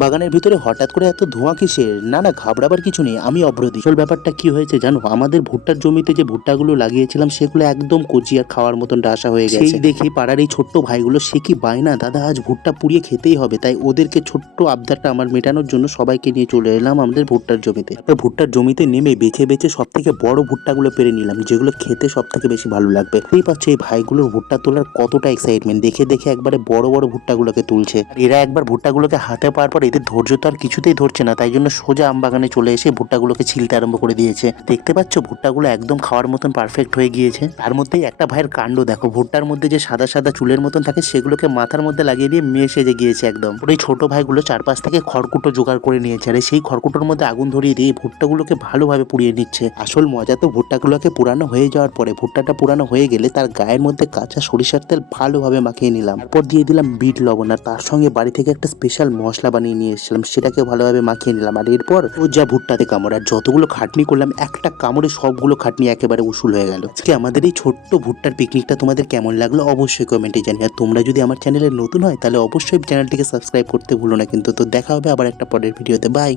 বাগানের ভিতরে হঠাৎ করে এত ধোঁয়া কিসের? না না, ঘাবড়াবার কিছু নেই, আমি অব্রদি। আসল ব্যাপারটা কি হয়েছে জানো, আমাদের ভুট্টার জমিতে যে ভুট্টাগুলো লাগিয়েছিলাম সেগুলো একদম কচি আর খাওয়ার মতন ডাসা হয়ে গেছে। সেই দেখি পাড়ার এই ছোট্ট ভাইগুলো সে কি বায়না, দাদা আজ ভুট্টা পুড়িয়ে খেতেই হবে। তাই ওদেরকে ছোট্ট আবদারটা আমার মেটানোর জন্য সবাইকে নিয়ে চলে এলাম আমাদের ভুট্টার জমিতে। তারপর ভুট্টার জমিতে নেমে বেছে বেছে সব থেকে বড় ভুট্টাগুলো পেরে নিলাম, যেগুলো খেতে সব থেকে বেশি ভালো লাগবে। এই পাচ্ছে এই ভাইগুলোর ভুট্টা তোলার কতটা এক্সাইটমেন্ট, দেখে দেখে একবারে বড় বড় ভুট্টাগুলোকে তুলছে। আর এরা একবার ভুট্টাগুলোকে হাতে পাওয়ার পর এদের ধৈর্য তো আর কিছুতেই ধরছে না, তাই জন্য সোজা আমবাগানে চলে এসে ভুট্টাগুলোকে ছিলতে আরম্ভ করে দিয়েছে। দেখতে পাচ্ছ ভুট্টাগুলো একদম খাওয়ার মতন পারফেক্ট হয়ে গিয়েছে। তার মধ্যেই একটা ভাইয়ের কাণ্ড দেখো, ভুট্টার মধ্যে যে সাদা সাদা চুলের মতন থাকে সেগুলোকে মাথার মধ্যে লাগিয়ে দিয়ে মেয়ে সেজে গিয়েছে একদম। ওই ছোট ভাইগুলো চারপাশ থেকে খড়কুটো জোগাড় করে নিয়েছে, আর সেই খড়কুটোর মধ্যে আগুন ধরিয়ে দিয়ে ভুট্টাগুলোকে ভালোভাবে পুড়িয়ে নিচ্ছে। আসল মজা তো ভুট্টাগুলোকে পুরানো হয়ে যাওয়ার পরে, ভুট্টাটা পুরানো হয়ে গেলে তার গায়ের মধ্যে কাঁচা সরিষার তেল ভালোভাবে মাখিয়ে নিলাম। তারপর দিয়ে দিলাম বিট লবণ, আর তার সঙ্গে বাড়ি থেকে একটা স্পেশাল মশলা বানিয়ে নিয়ে এসেছিলাম, সেটাকে ভালোভাবে মাখিয়ে নিলাম। আর এরপর ও যা ভুট্টাতে কামড়, আর যতগুলো খাটনি করলাম একটা কামড়ে সবগুলো খাটনি একেবারে উসুল হয়ে গেল। আজকে আমাদের এই ছোট্ট ভুট্টার পিকনিকটা তোমাদের কেমন লাগলো অবশ্যই কমেন্টে জানিও। আর তোমরা যদি আমার চ্যানেলে নতুন হয় তাহলে অবশ্যই চ্যানেলটিকে সাবস্ক্রাইব করতে ভুলো না কিন্তু। তো দেখা হবে আবার একটা পরের ভিডিওতে, বাই।